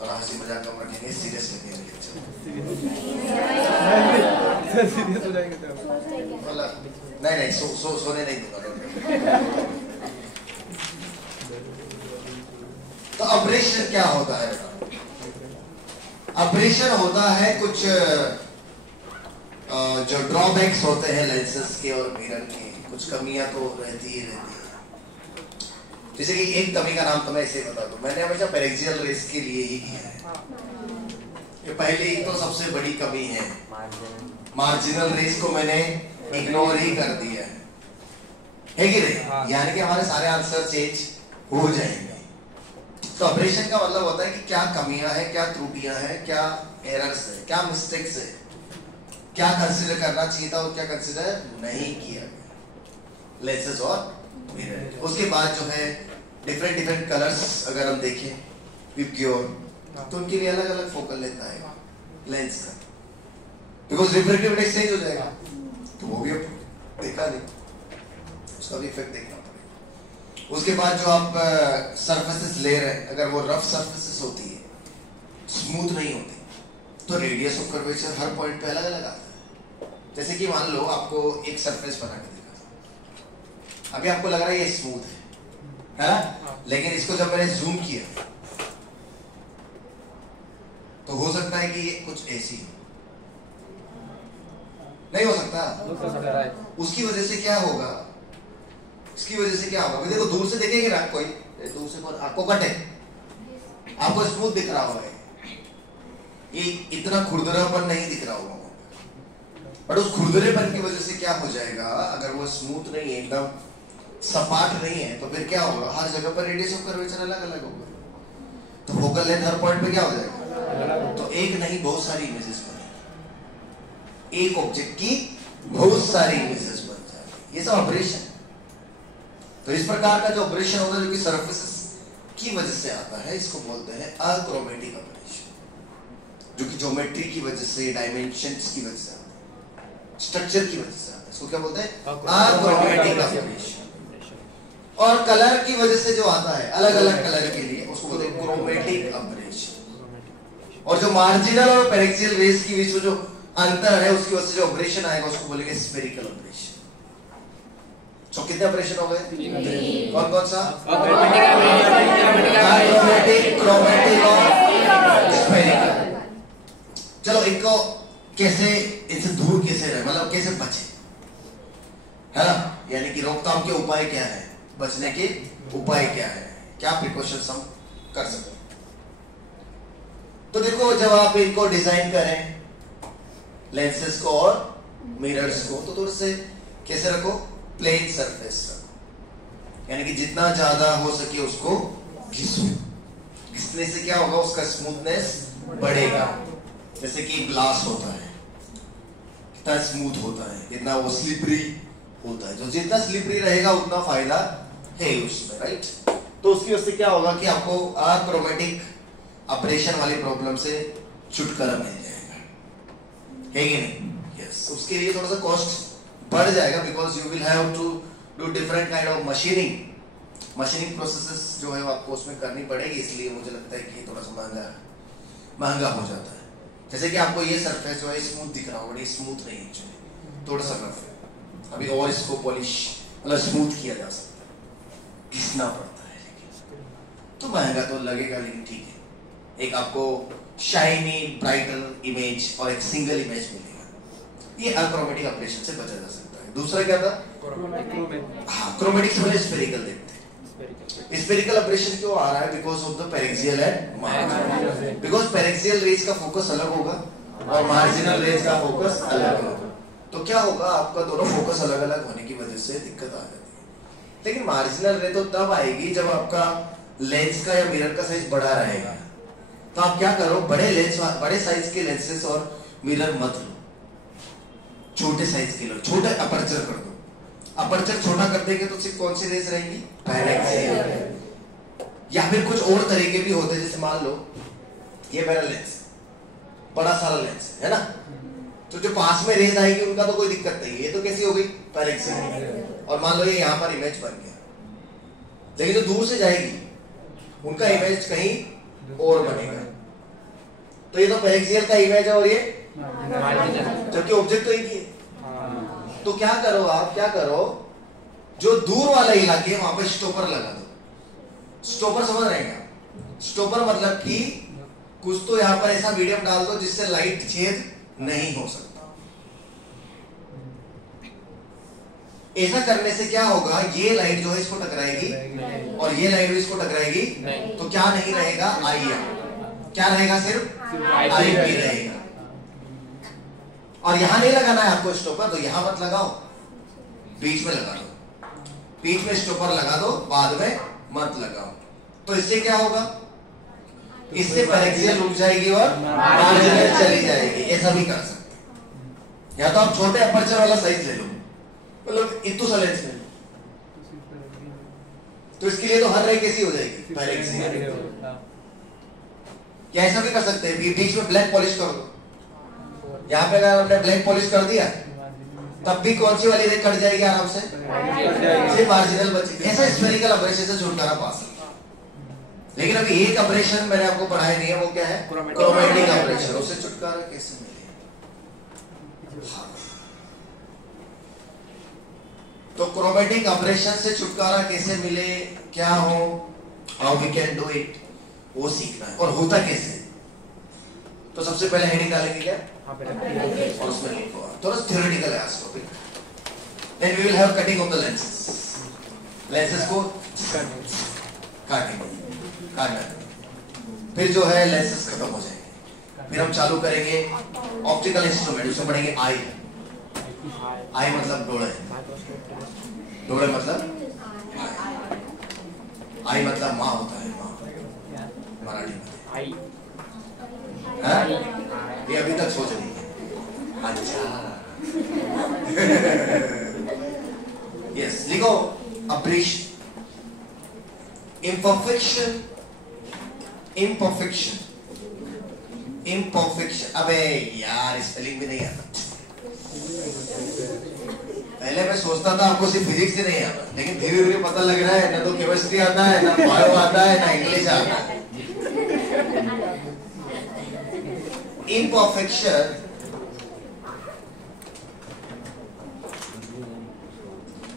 थोड़ा हंसी मजाक कम रखेंगे, सीरियस लेंगे लेक्चर। नहीं सोने नहीं दूंगा। तो ऑपरेशन क्या होता है? ऑपरेशन होता है कुछ जो ड्रॉबैक्स होते हैं लेंसेज के और मिरर के, कुछ कमियां तो रहती ही रहती है। जैसे कि एक कमी का नाम तो मैं इसे बता दूं, मैंने हमेशा पैरेक्सियल रेस के लिए ही किया है। ये पहले एक तो सबसे बड़ी कमी है, मार्जिनल रेस को मैंने इग्नोर ही कर दिया है कि नहीं? यानी कि हमारे सारे आंसर चेंज हो जाएंगे। तो ऑपरेशन का मतलब होता है कि क्या कमियां हैं, क्या त्रुटियां हैं, क्या एरर्स है, क्या मिस्टेक्स है, क्या कंसीडर करना चाहिए था और क्या कंसीडर नहीं किया गया लेंसेज और मिरर। उसके बाद जो है डिफरेंट कलर्स अगर हम देखें विबग्योर, तो उनके लिए अलग अलग फोकल लेंथ आएगा लेंस का, बिकॉज रिफ्रैक्टिव इंडेक्स चेंज हो जाएगा। तो वो भी देखा नहीं, उसका भी इफेक्ट देखना पड़ेगा। उसके बाद जो आप सरफेसेस ले रहे हैं, अगर वो रफ सरफेसेस होती है, स्मूथ नहीं होती, तो radius of curvature her point पे अलग अलग आता है। जैसे कि मान लो आपको एक सरफेस बना के दिखा, अभी आपको लग रहा है ये स्मूथ है ना? लेकिन इसको जब मैंने जूम किया तो हो सकता है कि ये कुछ ऐसी नहीं हो सकता। उसकी वजह से क्या होगा? इसकी वजह से क्या होगा? देखो दूर से देखेंगे ना, कोई दूर से आपको कट है, आपको स्मूथ दिख रहा होगा, ये इतना खुरदरापन नहीं दिख रहा होगा, बट उस खुरदरेपन की वजह से क्या हो जाएगा? अगर वो स्मूथ नहीं है, एकदम सपाट नहीं है, तो फिर क्या होगा? हर जगह पर रेडियस ऑफ कर्वेचर अलग अलग होगा, तो फोकल लेंथ हर पॉइंट पे क्या हो जाएगा? तो एक नहीं बहुत सारी इमेजेस बनेगी, एक ऑब्जेक्ट की बहुत सारी इमेजेस बन जाएगी। ये सब ऑपरेशन। तो इस प्रकार का जो ऑपरेशन होता है जो कि सरफेसेस की वजह से आता है, इसको बोलते हैं अक्रोमेटिक ऑपरेशन, जो कि ज्योमेट्री की वजह से, डायमेंशंस की वजह से आता है, स्ट्रक्चर की वजह से आता है। इसको क्या बोलते हैं? Achromatic operation. और कलर की वजह से जो आता है, अलग अलग कलर के लिए, उसको बोलते हैं क्रोमेटिक ऑपरेशन। और जो मार्जिनल और पैरेक्सियल रेस के बीच में जो अंतर है, उसकी वजह से जो ऑपरेशन आएगा उसको बोलेंगे स्फेरिकल ऑपरेशन। तो कितने ऑपरेशन हो गए? कौन कौन सा? क्रोमेटिक, और स्फेरिकल। चलो इनको कैसे, इनसे दूर कैसे रहे, मतलब कैसे बचे, है ना? यानी कि रोकथाम के उपाय क्या है, बचने के उपाय क्या है, क्या प्रिकॉशंस हम कर सकते हैं? तो देखो, जब आप इनको डिजाइन करें लेंसेज को और मिरर्स को, तो थोड़े से कैसे रखो? प्लेन सरफेस रखो, यानी कि जितना ज्यादा हो सके उसको घिसो। घिसने से क्या होगा? उसका स्मूथनेस बढ़ेगा। जैसे कि ग्लास होता है, कितना स्मूथ होता है, कितना वो स्लिपरी होता है। जो जितना स्लिपरी रहेगा उतना फायदा है उसमें, राइट? तो उसकी वजह से क्या होगा कि आपको अक्रोमेटिक ऑपरेशन वाली प्रॉब्लम से छुटकारा मिल जाएगा, है कि नहीं? यस। उसके लिए थोड़ा सा कॉस्ट बढ़ जाएगा, because you will have to do different kind of machining processes जो है आपको उसमें करनी पड़ेगी। इसलिए मुझे लगता है कि थोड़ा सा महंगा हो जाता है। जैसे कि आपको ये सरफेस जो है स्मूथ दिख रहा होगा, ये स्मूथ नहीं है, थोड़ा सा रफ है, अभी और इसको पॉलिश मतलब स्मूथ किया जा सकता है, घिसना पड़ता है, तो महंगा तो लगेगा, लेकिन ठीक है। एक आपको शाइनी ब्राइटर इमेज और एक सिंगल इमेज मिलेगा। ये अक्रोमेटिक ऑपरेशन से बचा जा सकता है। दूसरा क्या था? क्रोमेटिक से पहले स्फेरिकल देखते हैं। स्फेरिकल ऑपरेशन क्यों आ रहा है? Because of the paraxial and marginal. Because paraxial rays का फोकस अलग होगा और मार्जिनल रेज का फोकस अलग होगा। तो क्या होगा? आपका दोनों फोकस अलग अलग होने की वजह से दिक्कत आ जाती है। लेकिन मार्जिनल रे तो तब आएगी जब आपका लेंस का या मिरर का साइज बड़ा रहेगा। तो आप क्या करो? बड़े साइज के लेंसेस और मिरर मत लो, छोटे साइज के लो, छोटे अपर्चर कर दो। अपर्चर छोटा कर देंगे तो सिर्फ कौन सी रेज रहेंगी? पैरेक्सियल। या फिर कुछ और तरीके भी होते हैं, जैसे मान लो ये मेरा लेंस, बड़ा सारा लेंस है ना, तो जो पास में रेज आएगी उनका तो कोई दिक्कत नहीं है, ये तो कैसी हो गई? पैरेक्सियल। और मान लो ये यहाँ पर इमेज बन गया, लेकिन जो दूर से जाएगी उनका इमेज कहीं और बनेगा, तो ये तो पेरिक्सियल का इमेज है और ये जबकि ऑब्जेक्ट तो एक ही है। तो क्या करो आप, क्या करो, जो दूर वाला इलाके है वहां पे स्टॉपर लगा दो। स्टॉपर समझ रहे हैं आप? स्टॉपर मतलब कि कुछ तो यहां पर ऐसा मीडियम डाल दो जिससे लाइट छेद नहीं हो सकता। ऐसा करने से क्या होगा, ये लाइट जो है इसको टकराएगी और ये लाइट भी इसको टकराएगी, तो क्या नहीं रहेगा, आई क्या रहेगा, सिर्फ आई भी रहेगा। और यहां नहीं लगाना है आपको स्टॉपर, तो यहां मत लगाओ, बीच में लगा दो। बीच में स्टॉपर लगा दो, बाद में मत लगाओ। तो इससे क्या होगा, इससे पेरिक्सियल रुक जाएगी और मार्जिनल चली जाएगी। ऐसा भी कर सकते हैं। या तो आप छोटे अपर्चर वाला साइज ले लो, मतलब इतु सा लेंस ले लो, तो इसके लिए तो हर रे कैसी हो जाएगी, पेरिक्सियल। या ऐसा भी कर सकते हैं, बीच में ब्लैक पॉलिश कर दो। यहाँ पे अगर हमने ब्लैक पॉलिश कर दिया तब भी कौन सी वाली रे कट जाएगी आराम से, सिर्फ मार्जिनल बचेगी। ऐसा स्फेरिकल अब्रेशन से छुटकारा पा सकते। लेकिन अभी एक ऑपरेशन मैंने आपको पढ़ाया नहीं है, वो क्या है, क्रोमेटिक ऑपरेशन। उससे छुटकारा कैसे मिले? हाँ। तो क्रोमेटिक ऑपरेशन से छुटकारा कैसे मिले, क्या हो, how we can do it, वो सीखना है। और होता कैसे, तो सबसे पहले है निकालेंगे क्या, और उसमें लिखो थोड़ा थ्योरेटिकल है आज topic. Then we will have cutting of the lenses. Lenses को काटेंगे, फिर जो है लेंसेस खत्म हो जाएंगे। फिर हम चालू करेंगे ऑप्टिकल इंस्ट्रूमेंट, उसमें पढ़ेंगे आई। आई मतलब डोळे, डोळे मतलब आई मतलब माँ होता है, माँ मराठी में आई। ये अभी तक सोच रही है, अच्छा। यस, लिखो अब्रेशन, imperfection, imperfection, imperfection। अबे यार स्पेलिंग भी नहीं आता। पहले मैं सोचता था आपको सिर्फ फिजिक्स ही नहीं आता, लेकिन धीरे धीरे पता लग रहा है ना तो केमिस्ट्री आता है, ना बायो आता है, ना इंग्लिश आता है। Imperfection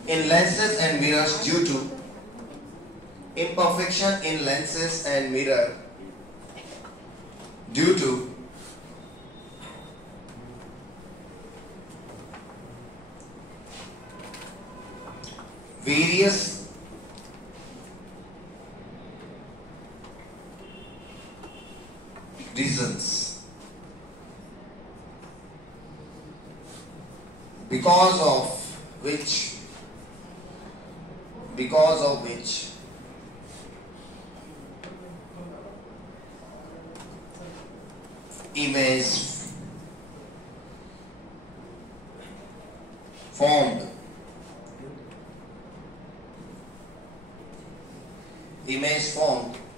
in lenses and mirrors due to imperfection in lenses and mirror due to various reasons, because of which image formed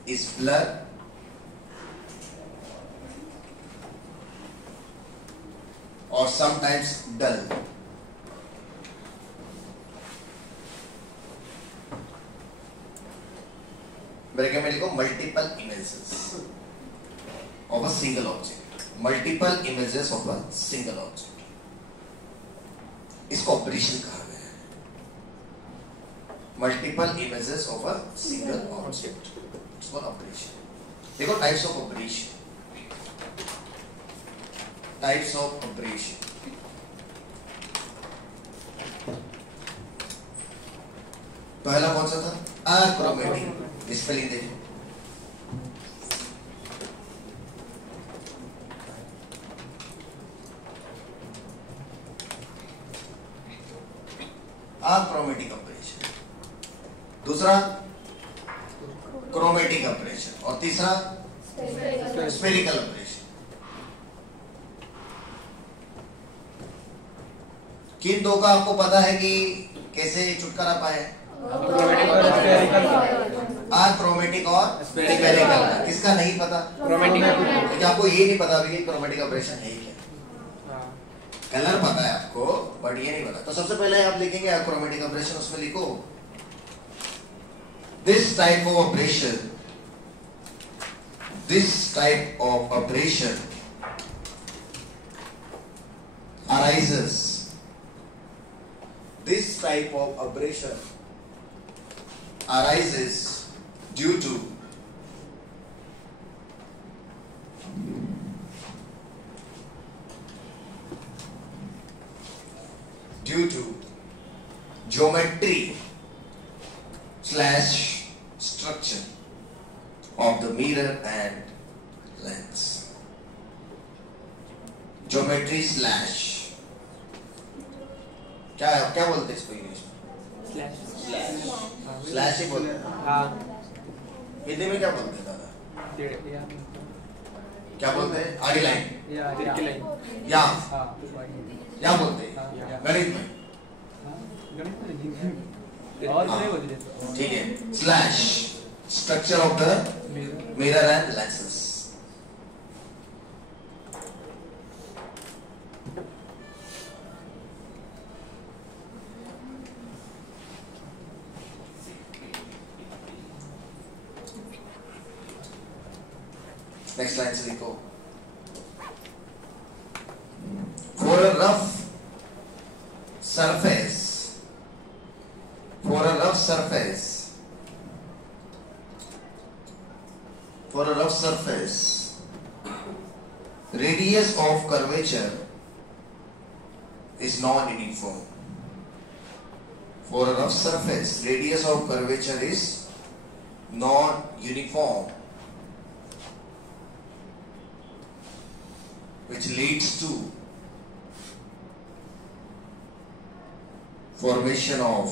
is blur or sometimes dull. Bracket में लिखो multiple images of a single object, multiple images of a single object, इसको aberration कहा गया है। Multiple images of a single object, it's called aberration. देखो types of aberration, types of aberration. पहला कौन सा था, अक्रोमेटिक। स्पेलिंग देखो, अक्रोमेटिक ऑपरेशन, दूसरा क्रोमेटिक ऑपरेशन, और तीसरा स्फेरिकल ऑपरेशन। किन दो का आपको पता है कि कैसे छुटकारा पाए, क्रोमेटिक और स्फेरिकल। किसका नहीं पता, क्रोमेटिक। क्योंकि आपको ये नहीं पता कि क्रोमेटिक ऑपरेशन है क्या, कलर पता है आपको बट ये नहीं पता। तो सबसे पहले आप लिखेंगे क्रोमेटिक ऑपरेशन, उसमें लिखो this type of operation This type of aberration arises. This type of aberration arises due to geometry slash structure of the mirror and lens. Geometry slash क्या बोलते हैं इसको इंग्लिश में? स्लैश ही बोलते हैं। हिंदी में क्या बोलते हैं दादा? क्या बोलते हैं? आड़ी लाइन या बोलते हैं गणित में। ठीक है, slash structure of the mirror and lenses. Next line से लिखो, for a rough surface, radius of curvature is non-uniform. For a rough surface, radius of curvature is non-uniform, which leads to formation of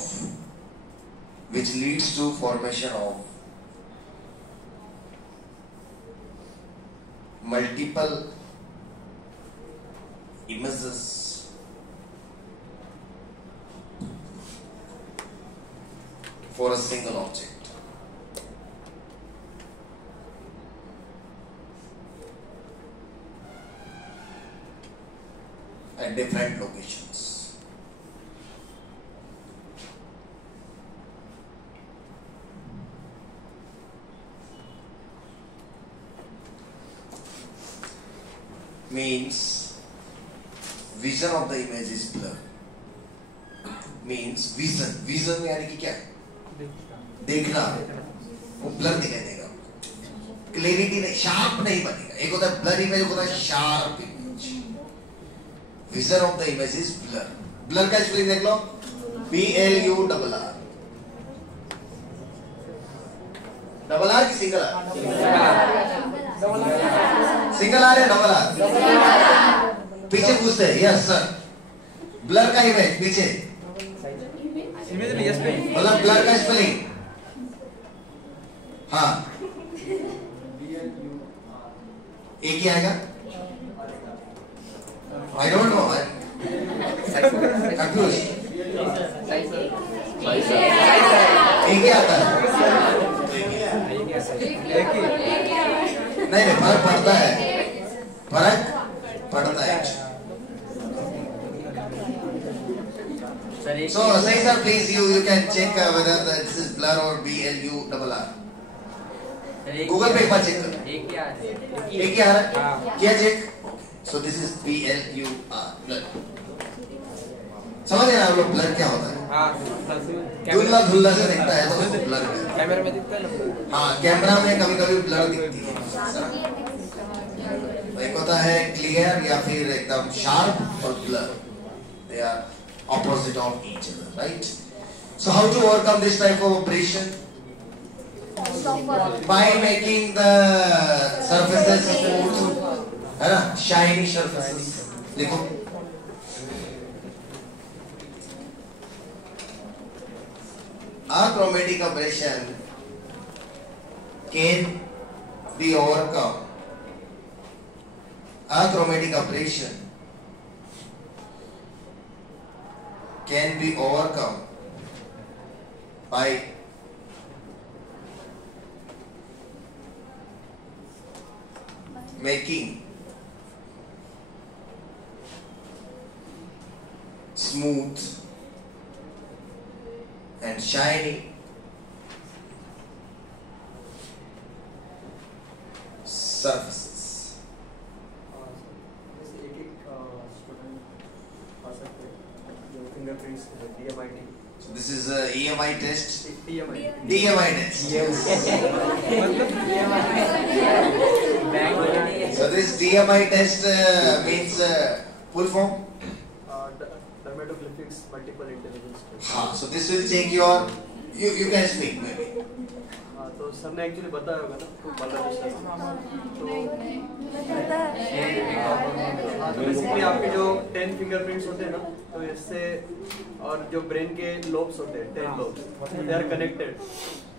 multiple images for a single object. At different locations. Means vision of the image is blurred. Means vision यानी कि क्या है? देखना, वो blur दिखाई देगा, clarity नहीं, sharp नहीं बनेगा। एक होता है ब्लर इमेज, एक होता है sharp image. Vision of the image is blur. Blur का स्पेलिंग देख लो, BLURR। डबल आर की सिंगल आर? सिंगल आर है डबल आर? पीछे पूछते हैं। यस सर, ब्लर का इमेज पीछे मतलब ब्लर का स्पेलिंग। हाँ, एक ही आएगा। I don't know. Confused. एक ही आता है। नहीं फर्क पड़ता है, So say sir, please you can check whether this is blur or BLURR. Google पे एक बार चेक करो। एक ही आ रहा है? क्या check? So this is BLUR, blur. समझ रहे हैं आप लोग ब्लर क्या होता है? धुंधला से दिखता है तो उसको ब्लर कहते हैं। कैमरा में दिखता है ना? हाँ, कैमरा में कभी-कभी ब्लर दिखती है। एक होता है क्लियर या फिर एकदम शार्प और blur. They are opposite of each other, right? So how to overcome this type of aberration? By making the surfaces smooth, है ना, shiny surfaces. देखो, achromatic aberration can be overcome. Achromatic aberration can be overcome by making smooth and shiny surfaces. So this is a EMI test. DMI test. So this DMI test means full form. Dermatoglyphics multiple intelligence test. So this will check your. You can speak maybe. तो sir ने actually बताया होगा ना तो basically आपके जो 10 fingerprints होते हैं ना तो इससे और जो ब्रेन के लोब्स होते हैं 10 लोब्स दे आर कनेक्टेड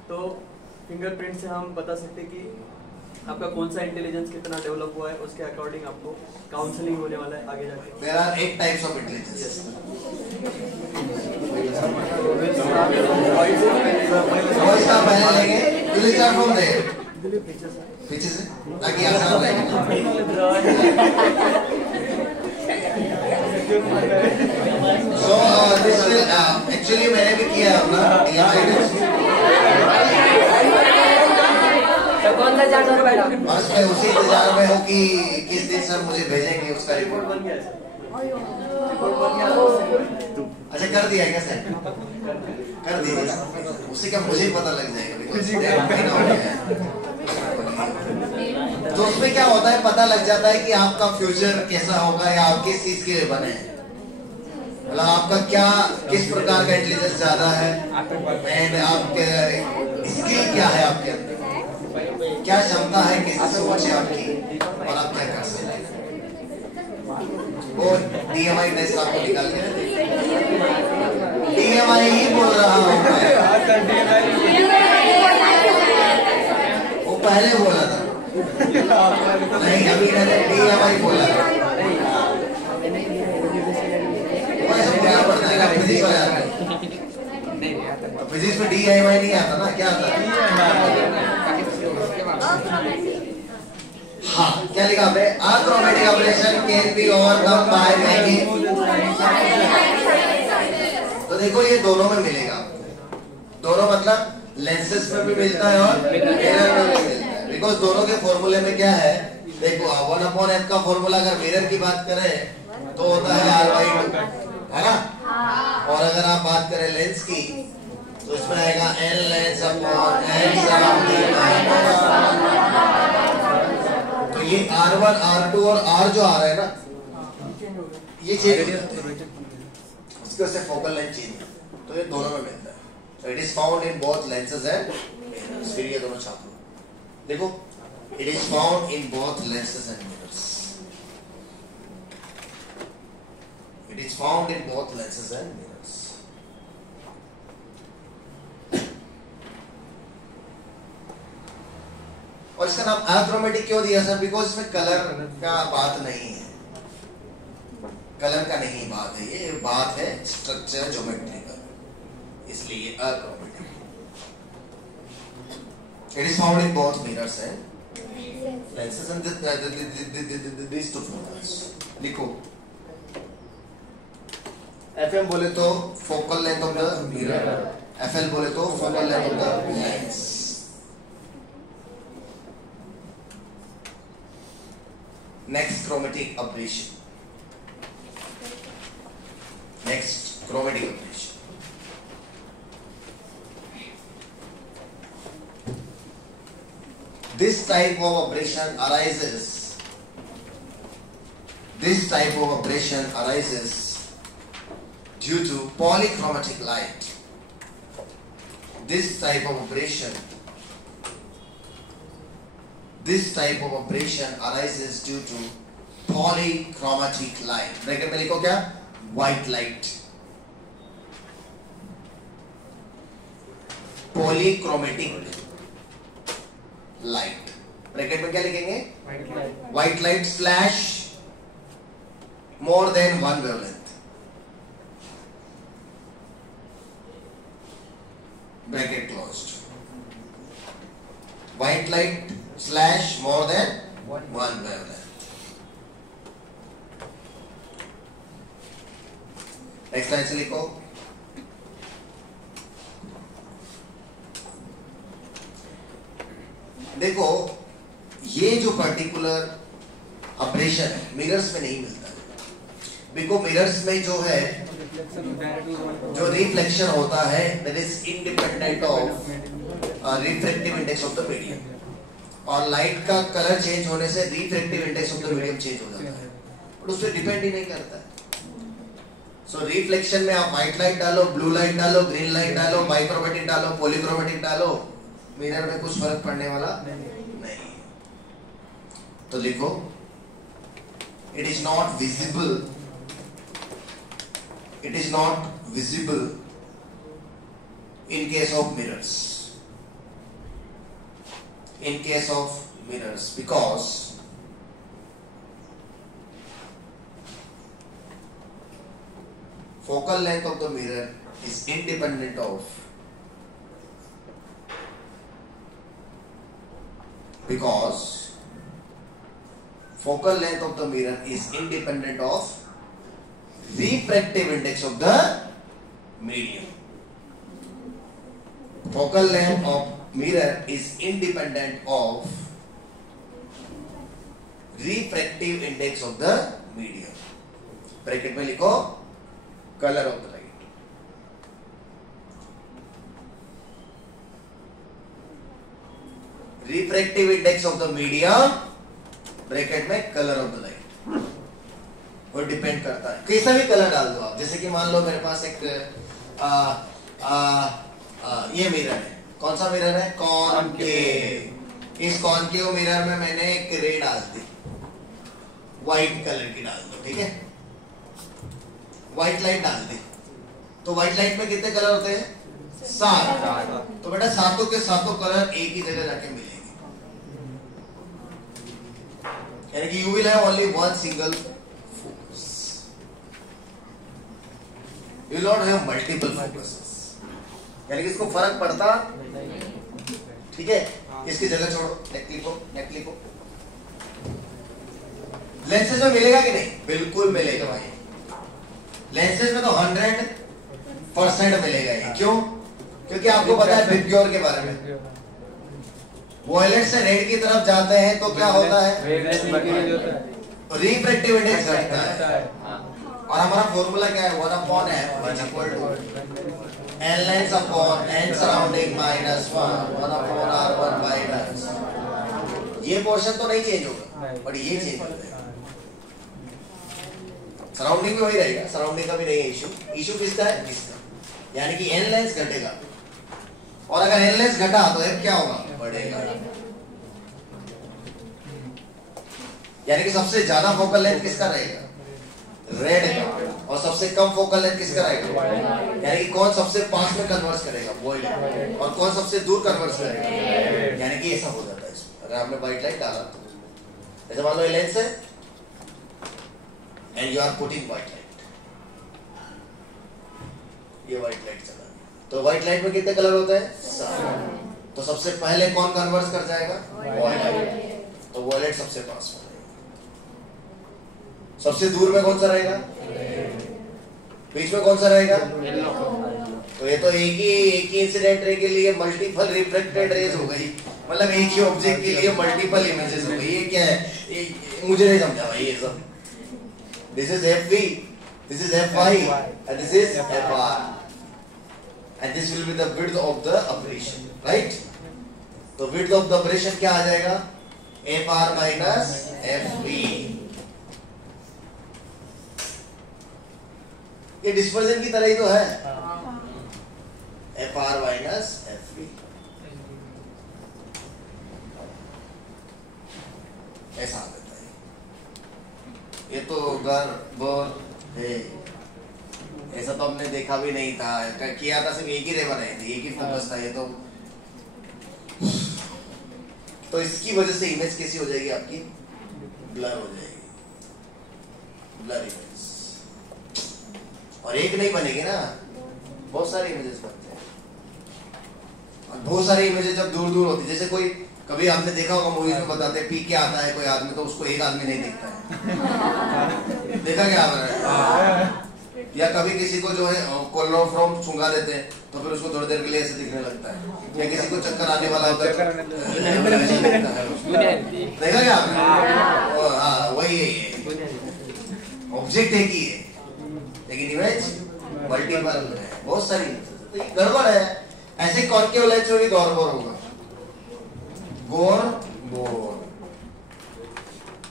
तो फिंगरप्रिंट से हम बता सकते हैं कि आपका कौन सा इंटेलिजेंस कितना डेवलप हुआ है उसके अकॉर्डिंग आपको काउंसलिंग होने वाला है आगे जाके There are 8 types of intelligence. Voice का पहले लेंगे. You will start from there. पीछे से ताकि आसान रहे. So this will actually मैंने भी किया है अपना बस मैं उसी इंतजार में हूँ कि किस दिन सर मुझे भेजेंगे उसका रिपोर्ट. बन गया है अच्छा कर दिया क्या सर? कर दिया. उसी का मुझे पता लग जाएगा. तो उसमें क्या होता है पता लग जाता है कि आपका फ्यूचर कैसा होगा या आप किस चीज के लिए बने हैं. मतलब आपका क्या किस प्रकार का इंटेलिजेंस ज्यादा है एंड आपके स्किल क्या है आपके अंदर क्या क्षमता है किसी सोच है आपकी और आप क्या कर सकते हैं. वो DMI टेस्ट आपको निकाल के DMI ही बोल रहा हूँ वो पहले बोला था नहीं अभी मैंने DMI बोला फिजिक्स में DMI नहीं आता ना क्या आता. हाँ क्या लिखा आपने achromatic operation can be overcome by making. तो देखो ये दोनों में मिलेगा. दोनों मतलब लेंसेज में भी मिलता है और मिरर में भी मिलता है बिकॉज दोनों के फॉर्मूले में क्या है देखो 1/f का फॉर्मूला अगर मिरर की बात करें तो होता है r/2 है ना और अगर आप बात करें लेंस की तो इसमें आएगा n lens upon n surrounding. तो ये R1 R2 और R जो आ रहा है ना ये चेंज हो जाता है उसके वजह से फोकल लेंथ चेंज तो ये दोनों में मिलता है. So it is found in both lenses and mirrors. फिर ये दोनों छाप लो देखो it is found in both lenses and mirrors. It is found in both lenses and mirrors. और इसका नाम अक्रोमेटिक क्यों दिया सर? बिकॉज इसमें कलर का बात नहीं है. कलर का नहीं बात है ये बात है स्ट्रक्चर ज्योमेट्रिकल इसलिए achromatic. It is found in both mirrors and lenses and these two photos. लिखो FM बोले तो focal length of the mirror, FL बोले तो focal length of the lens. Next chromatic aberration. Next chromatic aberration. This type of aberration arises. This type of aberration arises due to polychromatic light. This type of aberration arises due to polychromatic light. Bracket में लिखो क्या? White light. Polychromatic light. Bracket में क्या लिखेंगे? White light slash more than one wavelength. Bracket closed. White light slash more than one wavelength. Next line से लिखो देखो ये जो पर्टिकुलर ऑपरेशन है मिरर्स में नहीं मिलता है, बिकॉज मिरर्स में जो है जो रिफ्लेक्शन होता है that is independent of refractive index of the medium, और लाइट का कलर चेंज होने से refractive index of the medium change हो जाता है, बट उस पर डिपेंड ही नहीं करता है। सो रिफ्लेक्शन में आप व्हाइट लाइट डालो, ब्लू लाइट डालो, ग्रीन लाइट डालो, बाइक्रोमेटिक डालो, पॉलीक्रोमेटिक डालो, मिरर में कुछ फर्क पड़ने वाला नहीं। तो लिखो it is not visible, it is not visible in case of mirrors, in case of mirrors, because focal length of the mirror is independent of, because focal length of the mirror is independent of refractive index of the medium. Focal length of mirror is independent of refractive index of the medium. Bracket में लिखो color of the light. Refractive index of the medium, bracket में color of the light. वो depend करता है, कैसा भी colour डाल दो आप। जैसे कि मान लो मेरे पास एक ये मिरर है, कौन सा मिरर है? कॉनकेव। इस कॉनकेव मिरर में मैंने एक रे डाल दी, व्हाइट कलर की डाल दो, ठीक है, व्हाइट लाइट डाल दी, तो व्हाइट लाइट में कितने कलर होते हैं? 7। तो बेटा सातों के सातों कलर एक ही जगह जाके मिलेंगे, यानी कि you will have only one single, you will not have multiple focuses, यानी कि इसको फर्क पड़ता, ठीक है। इसकी जगह छोड़ो, नेक लिखो। लेंसेज में मिलेगा कि नहीं? बिल्कुल मिलेगा भाई, लेंसेज में तो 100% मिलेगा ये। क्यों? क्योंकि आपको पता है पिक्योर के बारे में, वॉयलेट से रेड की तरफ जाते हैं तो क्या होता है? रिफ्रैक्टिव इंडेक्स घटता है, और हमारा फॉर्मूला क्या है? 1/f is equal to n length upon n surrounding minus 1/r1 minus। ये पोर्शन तो नहीं चेंज होगा, बट ये चेंज हो जाएगा। सराउंडिंग भी वही रहेगा, सराउंडिंग का भी नहीं है इशू। इशू किसका है? इसका, यानी कि n लेंस घटेगा, और अगर n लेंस घटा तो f क्या होगा? बढ़ेगा। यानी कि सबसे ज्यादा फोकल लेंथ किसका रहेगा? रेड का, और सबसे कम फोकल लेंथ किसका रहेगा? यानी कि कौन सबसे पास में कन्वर्स करेगा? वॉइलेट। और कौन सबसे दूर कन्वर्स करेगा? यानी कि ऐसा हो जाता है इसमें। अगर आपने व्हाइट लाइट डाला तो ऐसे मान लो ये लेंस है and you are putting white light, ये व्हाइट लाइट चला, तो व्हाइट लाइट में कितने कलर होते हैं? 7। तो सबसे पहले कौन कन्वर्स कर जाएगा? वॉइलेट। तो वॉइलेट सबसे पास में, सबसे दूर में कौन सा रहेगा? बीच में कौन सा रहेगा? तो ये तो एक ही इंसिडेंट रे के लिए मल्टीपल रिफ्लेक्टेड रेज हो गई, मतलब एक ही ऑब्जेक्ट के लिए मल्टीपल इमेजेस हो गई। ये क्या है? मुझे नहीं समझा भाई ये सब। This is FV, this is FY and this is FR, and this will be the width of the operation, right? तो विड्थ ऑफ द ऑपरेशन क्या आ जाएगा? FR minus FV। ये डिस्पर्जन की तरह ही तो है, FR माइनस FV। ऐसा आ जाता है। ये तो गड़बड़ है, ऐसा तो हमने देखा भी नहीं था, किया था सिर्फ एक ही रे बनाई थी, एक ही फोकस था ये तो इसकी वजह से इमेज कैसी हो जाएगी आपकी? ब्लर हो जाएगी, ब्लर इमेज। और एक नहीं बनेगी ना, बहुत सारे इमेजेस बनते हैं, और बहुत सारे इमेजेस जब दूर दूर होती है, जैसे कोई कभी आपने देखा होगा मूवीज में बताते हैं पी के आता है कोई आदमी तो उसको एक आदमी नहीं दिखता है देखा क्या आपने? या कभी किसी को जो है कोलोफ्रॉम चुंगा देते हैं तो फिर उसको थोड़ी देर के लिए ऐसे दिखने लगता है, या किसी को चक्कर आने वाला होता है देखा क्या आपने? हाँ वही है, ऑब्जेक्ट एक ही है लेकिन इमेज मल्टीपल है, बहुत सारी, तो ये गड़बड़ है। ऐसे कॉन्केव लेंस में भी गौर-बोर होगा, गौर-बोर।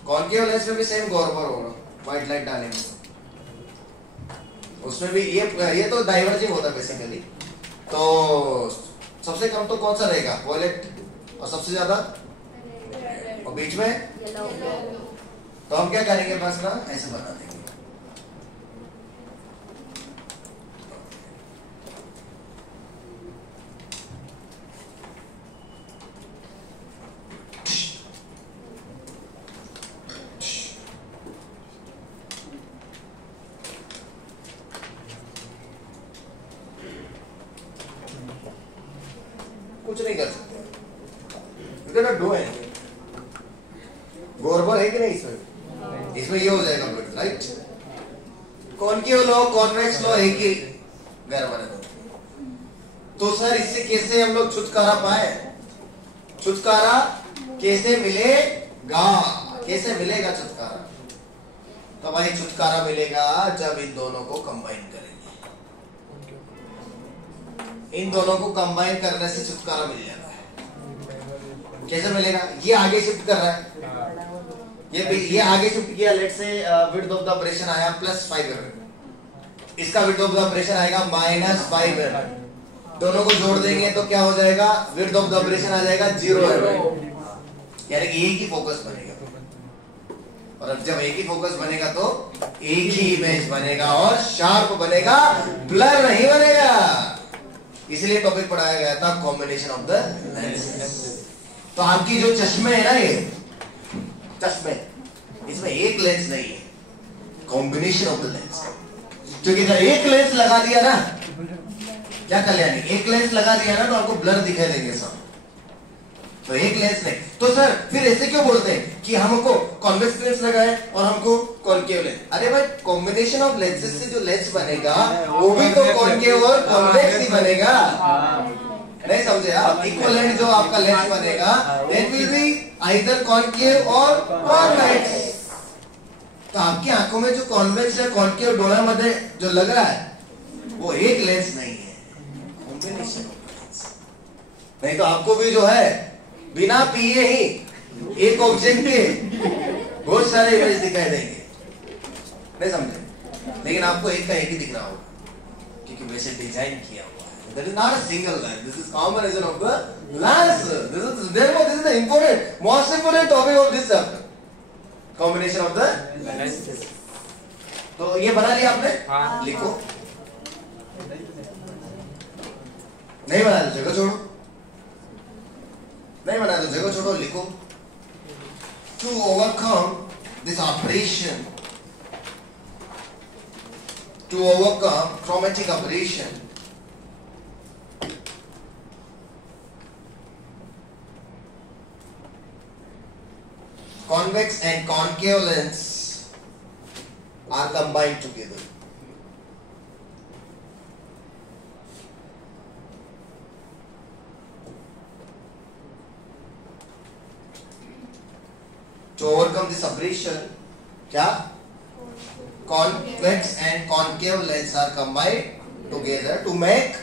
कॉन्केव लेंस में भी सेम गौर-बोर होगा, व्हाइट लाइट डालेंगे उसमें भी ये तो डाइवर्जिंग होता है बेसिकली। तो सबसे कम तो कौन सा रहेगा? वॉयलेट, और सबसे ज्यादा और बीच में तो हम क्या करेंगे, बस ना ऐसे बना देंगे। कुछ नहीं कर सकते, डो है गोरबर है कि नहीं इसमें? इसमें ये हो जाएगा राइट। कॉन्केव लो कॉन्वेक्स लो एक ही गड़बड़ है। तो सर इससे कैसे हम लोग छुटकारा पाए? छुटकारा कैसे मिलेगा? कैसे मिलेगा छुटकारा? तो भाई छुटकारा मिलेगा जब इन दोनों को कंबाइन करेंगे। इन दोनों को कंबाइन करने से छुटकारा मिल जाता है। कैसे मिलेगा? ये आगे शिफ्ट कर रहा है, ये आगे शिफ्ट किया, लेट से विड्थ ऑफ द ऑपरेशन आया +5 mm, इसका विड्थ ऑफ द ऑपरेशन आएगा -5 mm। दोनों को जोड़ देंगे तो क्या हो जाएगा? विड्थ ऑफ द ऑपरेशन आ जाएगा 0 mm, यानी कि एक ही फोकस बनेगा। और अब जब एक ही फोकस बनेगा तो एक ही इमेज बनेगा और शार्प बनेगा, ब्लर नहीं बनेगा। इसलिए टॉपिक पढ़ाया गया था कॉम्बिनेशन ऑफ द लेंसेज। तो आपकी जो चश्मे है ना, ये चश्मे, इसमें एक लेंस नहीं है, कॉम्बिनेशन ऑफ द लेंस। क्योंकि जब एक लेंस लगा दिया ना, क्या कल्याणी, एक लेंस लगा दिया ना तो आपको ब्लर दिखाई देंगे सब, तो एक लेंस नहीं। तो सर फिर ऐसे क्यों बोलते हैं कि हमको कॉन्वेक्स लेंस लगाए और हमको कॉन्केव लेंस? अरे भाई कॉम्बिनेशन ऑफ लेंसेज से जो लेंस बनेगा वो भी तो कॉन्केव और कॉन्वेक्स ही बनेगा। नहीं समझे आप? इक्विवेलेंट जो आपका लेंस बनेगा that will be either concave और कॉन्वेक्स। तो आपकी आंखों में जो कॉन्वेक्स या कॉन्केव डोळ्यामध्ये जो लग रहा है वो एक लेंस नहीं है, कॉम्बिनेशन ऑफ लेंस। नहीं तो आपको भी जो है बिना पिए ही एक ऑब्जेक्ट के बहुत सारे इमेज दिखाई देंगे, नहीं समझे? लेकिन आपको एक का एक ही दिख रहा होगा क्योंकि वैसे डिजाइन किया हुआ है। That is not a single lens. This is combination of the lens. Therefore, this is the important, most important topic of this chapter. Combination of the lenses. तो ये बना लिया आपने? हाँ। लिखो। नहीं बना तो जगह छोड़ो, नहीं बना तो जगह छोड़ो, लिखो। To overcome this operation, to overcome traumatic operation, convex and concave lens are combined together. To overcome this aberration, क्या? Convex and concave lens are combined together to make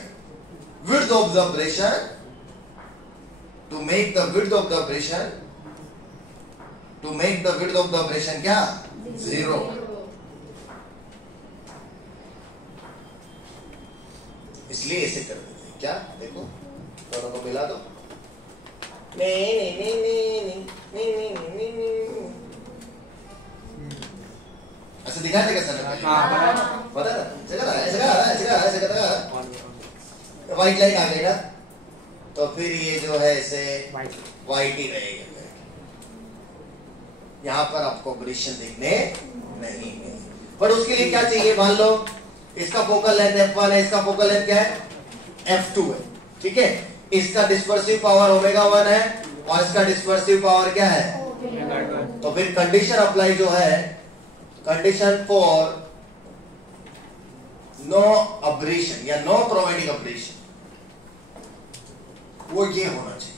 width of the aberration, to make the width of the aberration, to make the width of the aberration क्या? 0. इसलिए ऐसे कर देते हैं क्या? देखो दोनों को मिला दो। ऐसे दिखाते कैसा लगता है? पता है व्हाइट लाइट आ गई ना तो फिर ये जो है ऐसे व्हाइट ही रहेगा, यहाँ पर आपको ऑपरेशन देखने नहीं मिलेगी। पर उसके लिए क्या चाहिए? मान लो इसका फोकल लेंथ f1 है, इसका फोकल लेंथ क्या है? f2 है, ठीक है। इसका डिस्पर्सिव पावर ω1 है और इसका डिस्पर्सिव पावर क्या है? तो फिर कंडीशन अप्लाई जो है, कंडीशन फॉर नो अब्रेशन या नो क्रोमेटिक अब्रेशन, वो ये होना चाहिए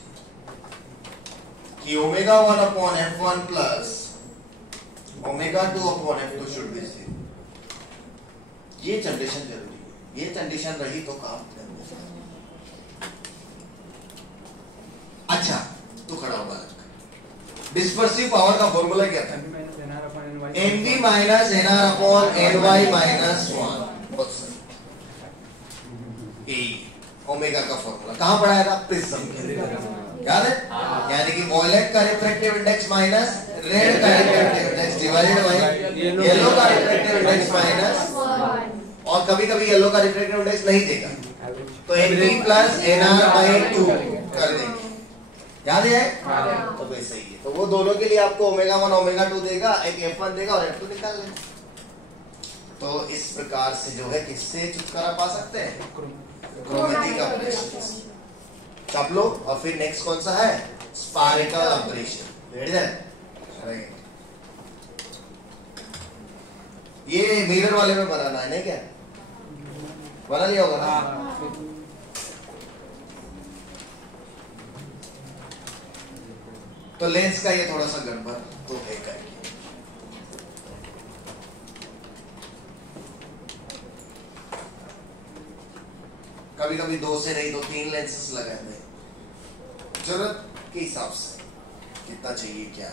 कि omega 1 upon F1 plus omega 2 upon F2 should be 0। ये कंडीशन जरूरी है, ये कंडीशन रही तो काम करना। अच्छा तो खड़ा होगा, डिस्पर्सिव पावर का फॉर्मूला क्या था? mv minus nr upon ny minus 1 ए ओमेगा का फॉर्मूला कहां पढ़ाया था? प्रिज्म में, याद है? यानी कि वॉयलेट का रिफ्रैक्टिव इंडेक्स माइनस रेड का refractive index divided by yellow का रिफ्रैक्टिव इंडेक्स माइनस, और कभी कभी येलो का रिफ्रैक्टिव इंडेक्स नहीं देगा तो mv प्लस nr बाय 2 कर देंगे, याद है? तो वैसे ही है, तो वो दोनों के लिए आपको ओमेगा 1 ओमेगा 2 देगा, एक F1 देगा और F2 निकाल लेंगे। तो इस प्रकार से जो है किससे छुटकारा पा सकते हैं? क्रोमेटिक ऑपरेशन से। आप लोग, और फिर नेक्स्ट कौन सा है? स्पायरिकल ऑपरेशन। ये मिरर वाले में बनाना है नहीं क्या? बना लिया होगा ना? तो लेंस का ये थोड़ा सा गड़बड़ तो है करके, कभी कभी 2 से नहीं तो 3 लेंसेस लगाए हैं, जरूरत के हिसाब से कितना चाहिए क्या।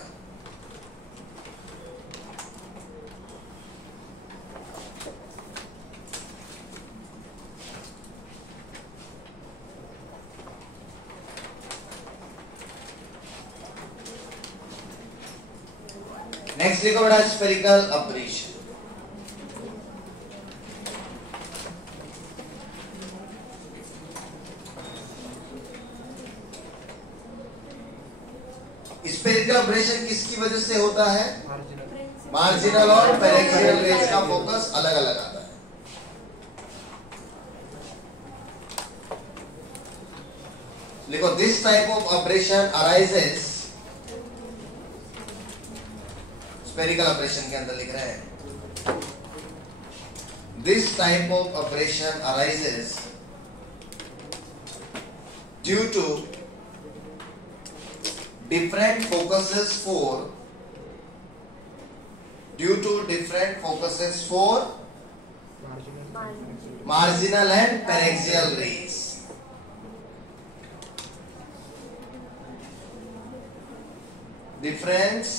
नेक्स्ट देखो बेटा, स्फेरिकल ऑपरेशन। स्फेरिकल ऑपरेशन किसकी वजह से होता है? मार्जिनल और पेरिक्सियल रेज का फोकस अलग अलग आता है। देखो, this type of operation arises, spherical operation के अंदर लिख रहे हैं, this type of operation arises due to different focuses for marginal and paraxial rays. Difference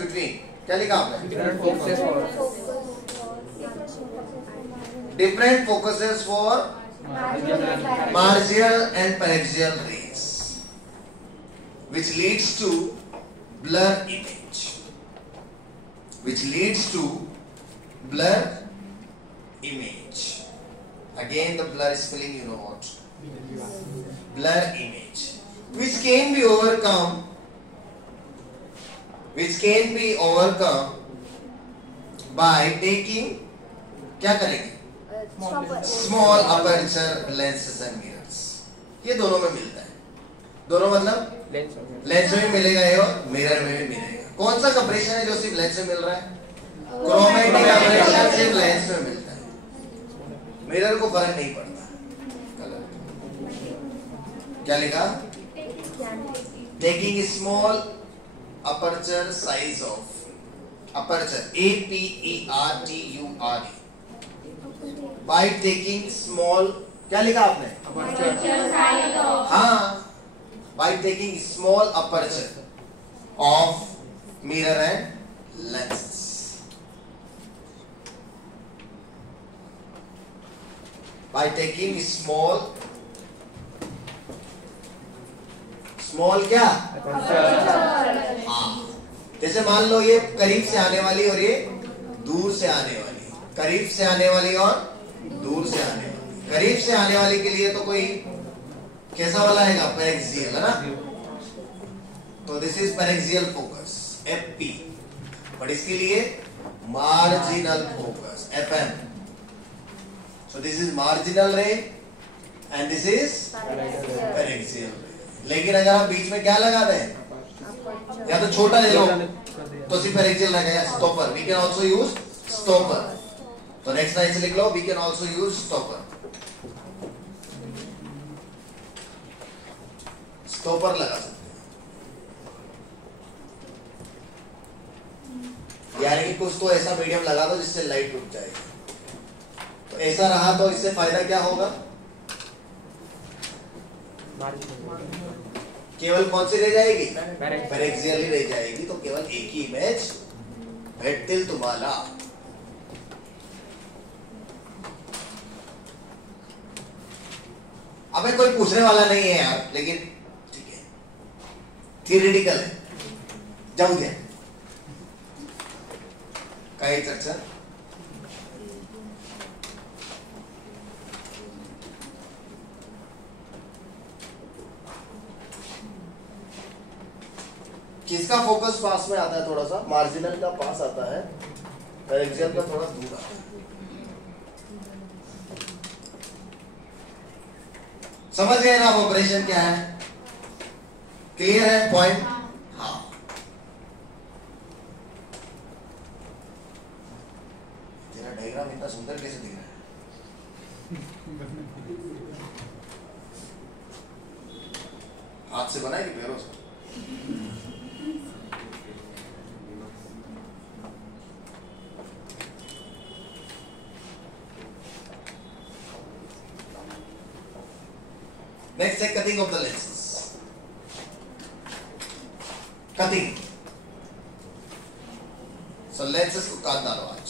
between, क्या लिखा आपने? different focuses for marginal and paraxial rays, which leads to blur image. Again the blur spelling, you know what? Blur image, which can be overcome by taking, क्या करेंगे? Small aperture lenses and mirrors. ये दोनों में मिलता है, दोनों मतलब lens में भी मिलेगा ये और मिरर में भी मिलेगा। कौन सा ऑपरेशन है जो सिर्फ लेंस में मिल रहा है? क्रोमेटिक ऑपरेशन सिर्फ लेंस में मिलता है, मिरर को फर्क नहीं पड़ता कलर। क्या लिखा? Taking small aperture size of aperture, APERTURE, by taking small, क्या लिखा आपने? हाँ, by taking small aperture of mirror and lenses. By taking small क्या? हाँ, जैसे मान लो ये करीब से आने वाली और ये दूर से आने वाली, करीब से आने वाली और दूर से आने वाली। करीब से आने वाली के लिए तो कोई कैसा वाला है? पेरिक्सियल, है ना? तो this is paraxial focus, FP, but इसके लिए marginal focus, FM। So this is marginal ray and this is paraxial ray. लेकिन अगर आप बीच में क्या लगा दें, या तो छोटा ले लो तो सिर्फ एक्सियल रह गया stopper. We can also use stopper. तो नेक्स्ट लाइन से लिख लो, we can also use stopper. Stopper लगा सकते हैं, यानी कि कुछ तो ऐसा मीडियम लगा दो जिससे लाइट रुक जाएगी. तो ऐसा रहा तो इससे फायदा क्या होगा? केवल कौन सी रह जाएगी? पैरेक्सियल ही रह जाएगी. तो केवल एक ही इमेज भेटतील तुम्हाला. अबे कोई पूछने वाला नहीं है यार, लेकिन ठीक है, थियरिटिकल है, जाऊ द्या. काही चर्चा? किसका फोकस पास में आता है? थोड़ा सा मार्जिनल का पास आता है, पैरेक्सियल का थोड़ा दूर आता है. समझ गए ना ऑपरेशन क्या है? क्लियर है पॉइंट? हाँ. तेरा डायग्राम इतना सुंदर कैसे दिख रहा है? हाथ से बनाए कि पैरों से? Next है cutting of the lenses. Cutting. So lenses को काट डालो आज.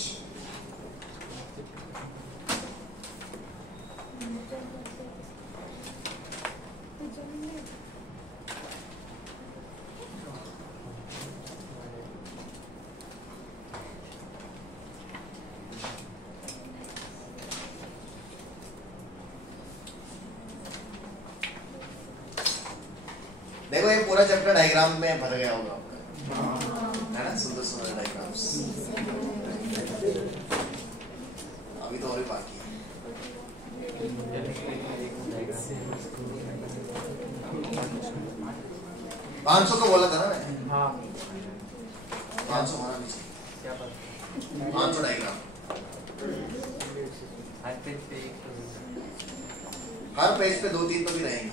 देखो ये पूरा चैप्टर डायग्राम में भर गया होगा आपका, है ना? सुंदर सुंदर डायग्राम्स. अभी तो और भी बाकी है. 500 को बोला था ना मैं? 500 होना नहीं चाहिए. 500 डायग्राम हर पेज पे 2-3 तो भी रहेंगे.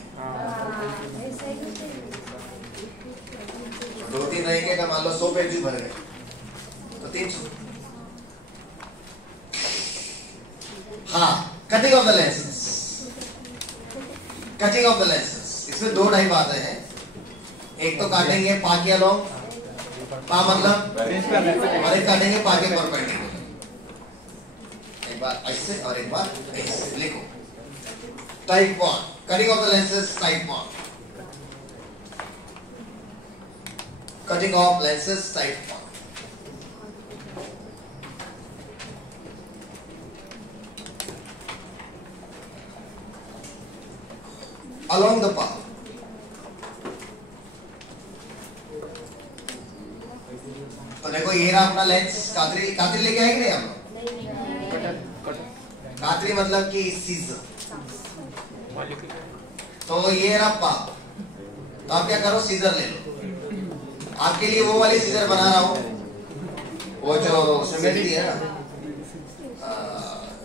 2-3 रहेंगे अगर मान लो 100 पेज भी भर गए तो 300. हाँ, cutting of the lenses. Cutting of the lenses इसमें 2 टाइप आते हैं. एक तो काटेंगे पाके अलोंग, पा मतलब, और एक काटेंगे पाके परपेंडिकुलर. एक बार ऐसे और एक बार ऐसे. लिखो type 1 cutting of the lenses. Type 1 cutting of lenses. Type 1. Along the path. तो देखो ये रहा अपना लेंस. कातरी कातरी लेके आए कि नहीं हम लोग? कातरी मतलब कि सीजर. तो ये रहा पाथ. तो आप क्या करो, सीजर ले लो. आपके लिए वो वाली सीजर बना रहा हूं, वो जो मिलती है ना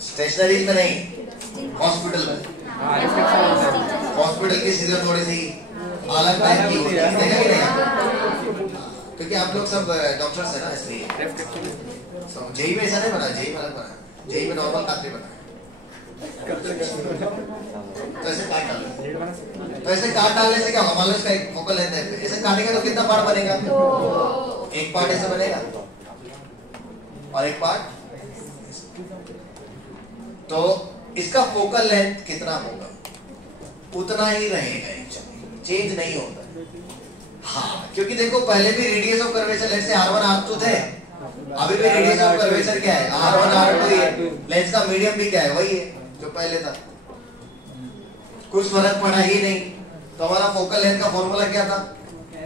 स्टेशनरी में नहीं, हॉस्पिटल में. हॉस्पिटल की सीजर थोड़ी सी अलग टाइप की होती है, देखा कि नहीं? क्योंकि आप लोग सब डॉक्टर्स है ना, इसलिए जेई में ऐसा नहीं बना. जेई में अलग बना. जेई में नॉर्मल कातरी बना. तो ऐसे काट डालो. तो ऐसे काट डालने से क्या होगा? मान लो इसका एक फोकल लेंथ है, ऐसे काटेंगे तो कितना पार्ट बनेगा? एक पार्ट ऐसे बनेगा और एक पार्ट. तो इसका फोकल लेंथ कितना होगा? उतना ही रहेगा, चेंज नहीं होता. हाँ, क्योंकि देखो पहले भी रेडियस ऑफ कर्वेचर लेंस से R1 R2 थे, अभी भी रेडियस ऑफ कर्वेचर क्या है? R1 R2 ही है. लेंस का मीडियम भी क्या है? वही है जो पहले था. कुछ फर्क पड़ा ही नहीं. तो हमारा फोकल लेंथ का फॉर्मूला क्या था?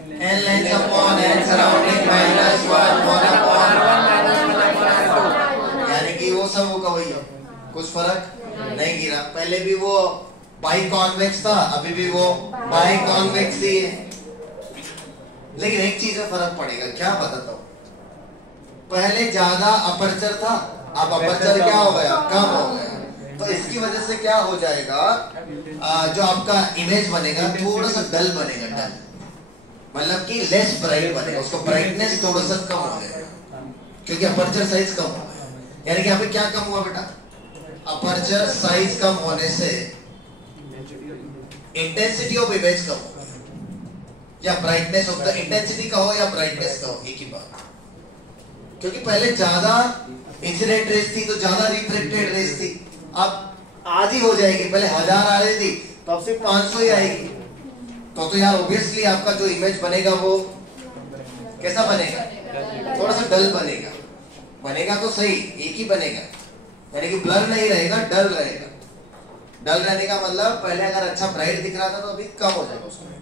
n lens upon n surrounding minus 1/, यानी कि वो सब होगा वही है. कुछ फर्क नहीं गिरा. पहले भी वो बाई कॉन्वेक्स था, अभी भी वो बाई कॉन्वेक्स ही है. लेकिन एक चीज में फर्क पड़ेगा. क्या बताता हूं? पहले ज्यादा अपर्चर था, अब अपर्चर क्या हो गया, कम हो गया। तो इसकी वजह से क्या हो जाएगा, जो आपका इमेज बनेगा थोड़ा सा डल बनेगा, डल मतलब कि लेस ब्राइट बनेगा, उसका ब्राइटनेस थोड़ा सा कम हो जाएगा क्योंकि अपर्चर साइज कम हो गया। यानी कि यहाँ पे क्या कम हुआ बेटा, अपर्चर साइज कम होने से इंटेंसिटी ऑफ इमेज कम हो या ब्राइटनेस ऑफ द, इंटेंसिटी का हो या ब्राइटनेस का हो, एक ही बात। क्योंकि पहले ज्यादा इंसिडेंट रेस थी तो ज्यादा रिफ्लेक्टेड रेस थी, अब आधी हो जाएगी। पहले 1000 आ रही थी तो अब सिर्फ 500 ही आएगी। तो यार ऑब्वियसली आपका जो इमेज बनेगा वो कैसा बनेगा, थोड़ा सा डल बनेगा। बनेगा तो सही, एक ही बनेगा, यानी कि ब्लर नहीं रहेगा, डल रहेगा। डल रहने का मतलब पहले अगर अच्छा ब्राइट दिख रहा था तो अभी कम हो जाएगा उसमें,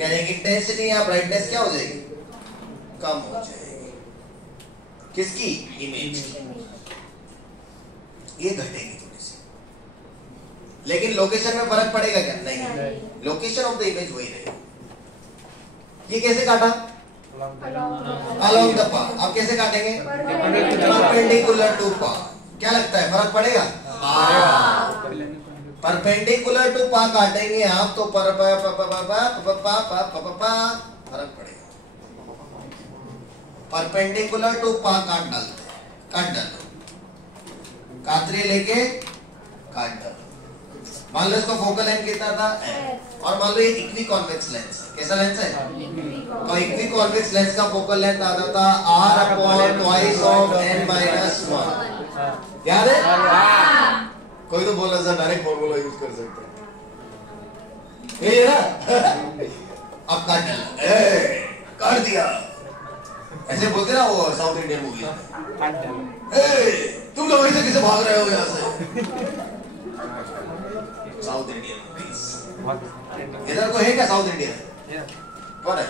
यानी कि इंटेंसिटी या ब्राइटनेस क्या हो जाएगी, कम हो जाएगी। किसकी, इमेज की, ये घटेगी थोड़ी सी। लेकिन लोकेशन में फर्क पड़ेगा क्या, नहीं, लोकेशन ऑफ द इमेज वही रहेगी। ये कैसे काटा, अलोंग द पाथ। आप कैसे काटेंगे, परपेंडिकुलर टू पाथ। क्या लगता है फर्क पड़ेगा, परपेंडिकुलर टू पा काटेंगे आप तो फर्क पड़ेगा। परपेंडिकुलर टू पा काट डालते, काट डालो, कातरी लेके काट डालो। मान लो इसका फोकल लेंथ कितना था, और मान लो ये इक्वी कॉन्वेक्स लेंस, कैसा लेंस है, तो इक्वी कॉन्वेक्स लेंस का फोकल लेंथ आता था r/2 ऑफ n-1। याद है, कोई तो बोला सर डायरेक्ट फॉर्मूला यूज कर सकते हैं, ये ना अब काट डाला, काट दिया, ऐसे बोलते ना वो साउथ इंडियन मूवी, तुम लोग ऐसे कैसे भाग रहे हो यहाँ से, साउथ इंडियन मूवीज। इधर को है क्या साउथ इंडियन, कौन है,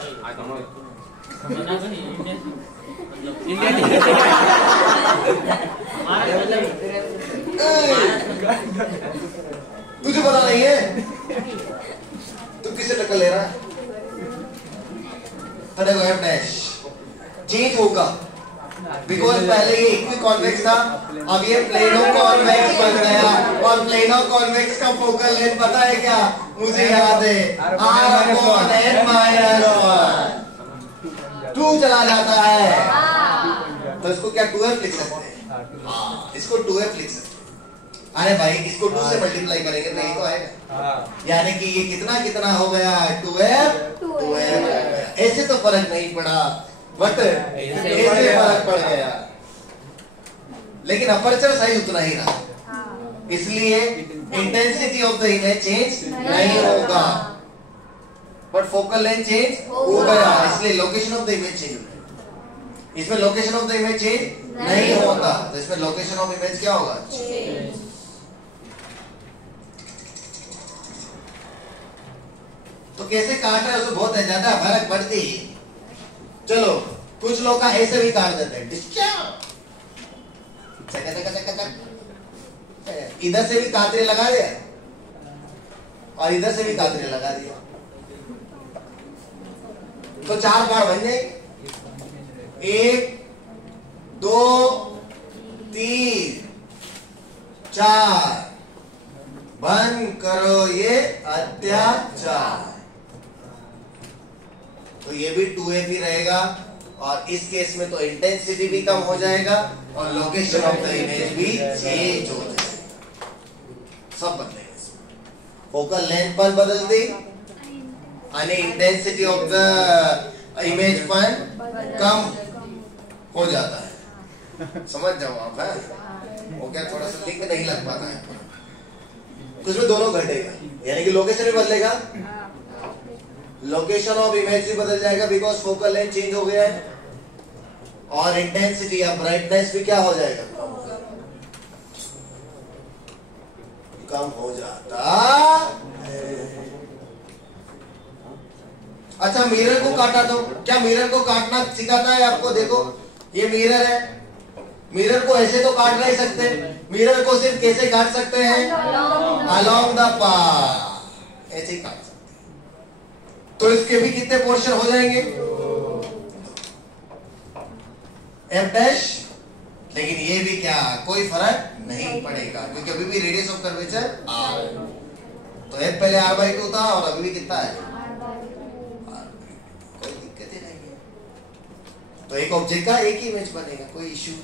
तुझे पता नहीं है, तू किससे टक्कर ले रहा है, एफ डैश चेंज होगा बिकॉज पहले ये इक्वी कॉन्वेक्स था, अब ये प्लेनो कॉन्वेक्स बन गया, और प्लेनो कॉन्वेक्स का फोकल लेंथ पता है क्या, मुझे याद है r/n-1, 2 चला जाता है, तो इसको क्या 2f लिख सकते हैं, हाँ इसको 2f लिख सकते हैं। अरे भाई इसको 2 से मल्टीप्लाई करेंगे तो यही तो आएगा, यानी कि ये कितना कितना हो गया, 2f। ऐसे तो फर्क नहीं पड़ा, बट ऐसे फर्क पड़ गया, लेकिन अपर्चर साइज उतना ही रहा, इसलिए intensity of the image change नहीं होगा, बट फोकल लेंथ चेंज हो गया, इसलिए location of the image change हो गया। इसमें location of the image change नहीं होता, तो इसमें लोकेशन ऑफ इमेज क्या होगा, चेंज। तो कैसे काट रहे हो तो बहुत ज्यादा फर्क पड़ती है। चलो कुछ लोग का ऐसे भी काट देते हैं, इधर से भी कातरे लगा दिया और इधर से भी कातरे लगा दिया, तो 4 पार्ट बन जाएंगे, 1 2 3 4, बंद करो ये अत्याचार। तो ये भी 2f ही रहेगा, और इस केस में तो इंटेंसिटी भी कम हो जाएगा और लोकेशन ऑफ द इमेज भी चेंज हो जाएगा, सब बदलेगा। फोकल लेंथ पर बदल दी, यानी इंटेंसिटी ऑफ द इमेज पर कम हो जाता है, समझ जाओ आप, है वो क्या थोड़ा सा लिंक नहीं लग पाता है, कुछ में दोनों घटेगा, यानी कि लोकेशन भी बदलेगा, लोकेशन ऑफ इमेज भी बदल जाएगा बिकॉज फोकल लेंथ चेंज हो गया है, और इंटेंसिटी या ब्राइटनेस भी क्या हो जाएगा, कम हो जाता है। अच्छा मिरर को काटा तो क्या मिरर को काटना सिखाता है आपको, देखो ये मिरर है, मिरर को ऐसे तो काट नहीं सकते, मिरर को सिर्फ कैसे काट सकते हैं, अलोंग द पाथ, ऐसे ही काट सकते हैं। तो इसके भी कितने पोर्शन हो जाएंगे, एफ डैश, लेकिन ये भी क्या कोई फर्क नहीं पड़ेगा क्योंकि अभी भी रेडियस ऑफ कर्वेचर आर। तो एफ पहले आर बाई 2 था और अभी भी कितना है आर, कोई दिक्कत ही नहीं है। तो एक ऑब्जेक्ट का एक ही इमेज बनेगा, कोई इश्यू।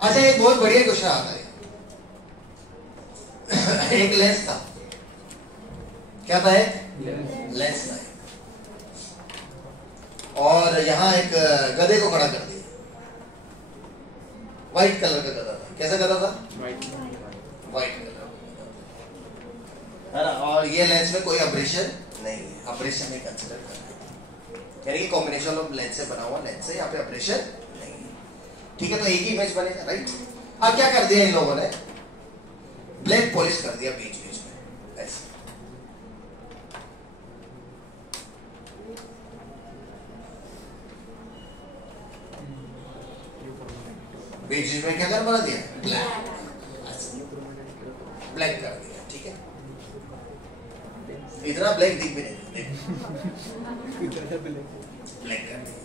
अच्छा एक बहुत बढ़िया क्वेश्चन आता है। एक लेंस था, क्या था? एक लेंस था और यहां एक गधे को खड़ा कर दिया। व्हाइट कलर का गधा था। कैसा गधा था? व्हाइट कलर है ना। और ये लेंस में कोई अब्रेशन नहीं है, अब्रेशन नहीं कंसीडर करना, यानी कि कॉम्बिनेशन ऑफ लेंस से बना हुआ लेंस है, यहाँ पे अब्रेशन नहीं है। ठीक है, तो एक ही इमेज बनेगा, राइट। अब क्या कर दिया इन लोगों ने? ब्लैक पॉलिश कर दिया बीच बीच में ऐसे। बीच में क्या कर बना दिया? ब्लैक, ब्लैक कर दिया। ठीक है, इतना ब्लैक दिख भी नहीं, ब्लैक कर दिया।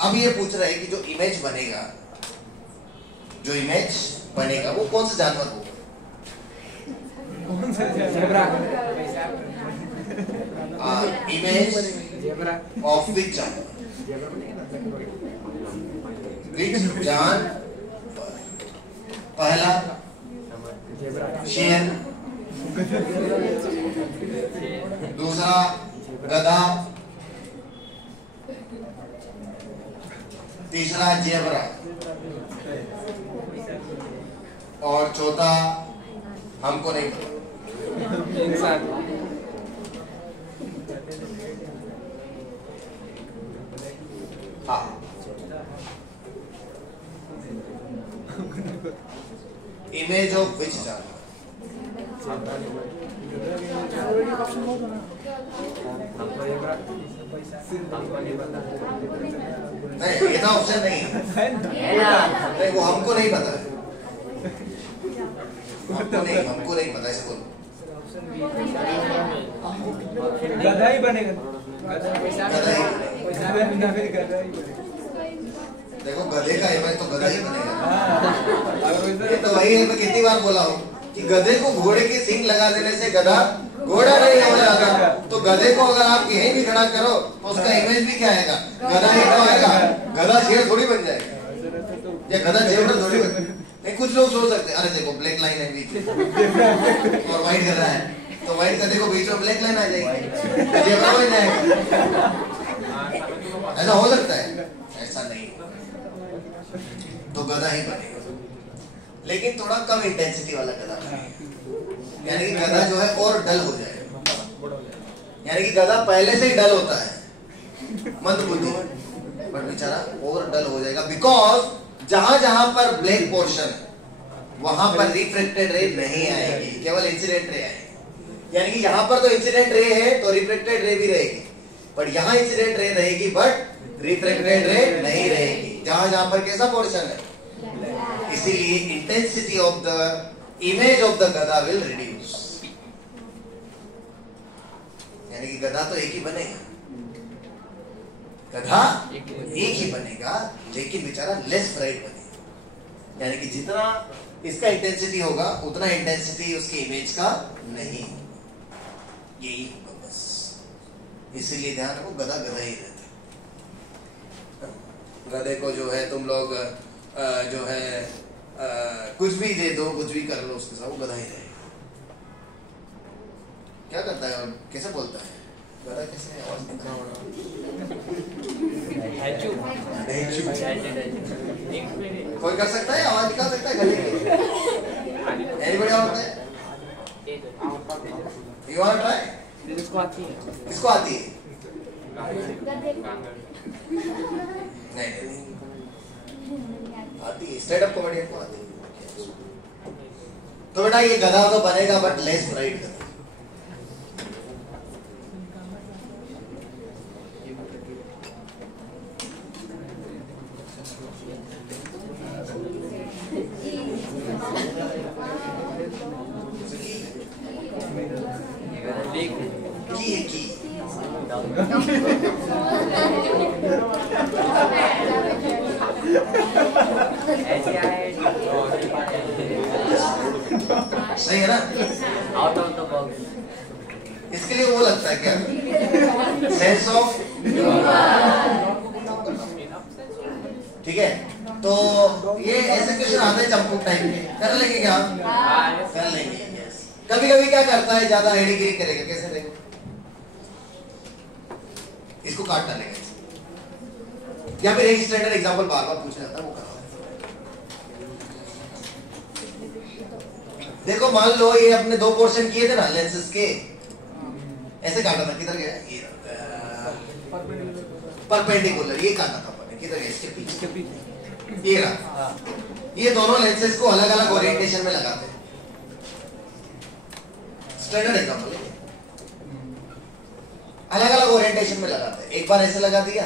अब ये पूछ रहा है कि जो इमेज बनेगा, जो इमेज बनेगा वो कौन सा जानवर होगा? इमेज ऑफ विच जानवर? विच जानवर? पहला शेर, दूसरा गधा, तीसरा जेब्रा और चौथा हमको नहीं पता, इंसान। हाँ, इमेज ऑफ विच जानवर? नहीं, ये तो ऑप्शन नहीं है। नहीं, वो हमको नहीं पता है, हमको नहीं पता, ऐसे बोलो। गधा ही बनेगा, देखो गधे का इमेज तो गधा ही बनेगा। ये तो वही है, मैं कितनी बार बोला हूँ कि गधे को घोड़े की सींग लगा देने से गधा घोड़ा नहीं हो जाता। तो गधे को अगर आप कहीं भी खड़ा करो तो उसका इमेज भी क्या आएगा? गधा ही तो आएगा। गधा शेर थोड़ी बन जाएगा, या गधा जेब्रा थोड़ी बन जाएगा। कुछ लोग सोच सकते हैं, अरे देखो ब्लैक लाइन है बीच में और व्हाइट गधा है, तो व्हाइट गधे को बीच में ब्लैक लाइन आ जाएगी, जेब्रा बन जाएगा। ऐसा हो सकता है? ऐसा नहीं, तो गधा ही बनेगा, लेकिन थोड़ा कम इंटेंसिटी वाला गधा बनेगा। यानी कि गधा जो है और डल हो जाएगा, यानी कि गधा पहले से ही डल होता है, मंदबुद्धि, बट बेचारा और डल हो जाएगा। बिकॉज जहां जहां पर ब्लैक पोर्शन है वहां पर रिफ्लेक्टेड रे नहीं आएगी, केवल इंसिडेंट रे आएगी। यानी कि यहाँ पर तो इंसिडेंट रे है तो रिफ्लेक्टेड रे भी रहेगी, बट यहाँ इंसिडेंट रे रहेगी बट रिफ्लेक्टेड रे नहीं रहेगी। जहां जहां पर कैसा पोर्शन है, इसीलिए intensity of the image of the गधा विल रिड्यूस। यानी कि गधा तो एक ही बनेगा, गधा एक ही बनेगा, लेकिन बेचारा लेस ब्राइट बनेगा। यानी कि जितना इसका इंटेंसिटी होगा उतना इंटेंसिटी उसकी इमेज का नहीं, यही होगा बस। इसीलिए ध्यान रखो, गधा गधा ही रहता है। गधे को जो है तुम लोग जो है कुछ भी दे दो, कुछ भी कर लो उसके साथ, वो गधा ही रहेगा। क्या करता है और कैसे बोलता है गधा? कैसे आवाज कोई कर सकता है? आवाज निकाल सकता है गधे की? एनीबॉडी आउट है? You want try? किसको आती है? किसको आती है? नहीं आती है, स्टैंड अप कॉमेडियन को आती है। तो बेटा ये गधा तो बनेगा बट लेस ब्राइट गधा। सही है ना? Out of the box. इसके लिए वो लगता है क्या? Sense of. ठीक है, तो ये ऐसे क्वेश्चन आते हैं चंपू टाइप के, कर लेंगे क्या? कर लेंगे। यस। कभी कभी क्या करता है, ज्यादा हेडीगिरी करेगा, कैसे करेगा? इसको काट डालेगा। या फिर एक स्टैंडर्ड एग्जांपल बार बार पूछा जाता है, वो करो। देखो मान लो ये अपने 2 पोर्शन किए थे ना लेंसेज के, ऐसे काटा था, किधर गया? ये परपेंडिकुलर, ये काटा था अपने, किधर गया? इसके पीछे। ये रहा। ये दोनों लेंसेज को अलग अलग ओरिएंटेशन में लगाते हैं। स्टैंडर्ड एग्जांपल है, अलग अलग ओरिएंटेशन में लगाते हैं। एक बार ऐसे लगा दिया,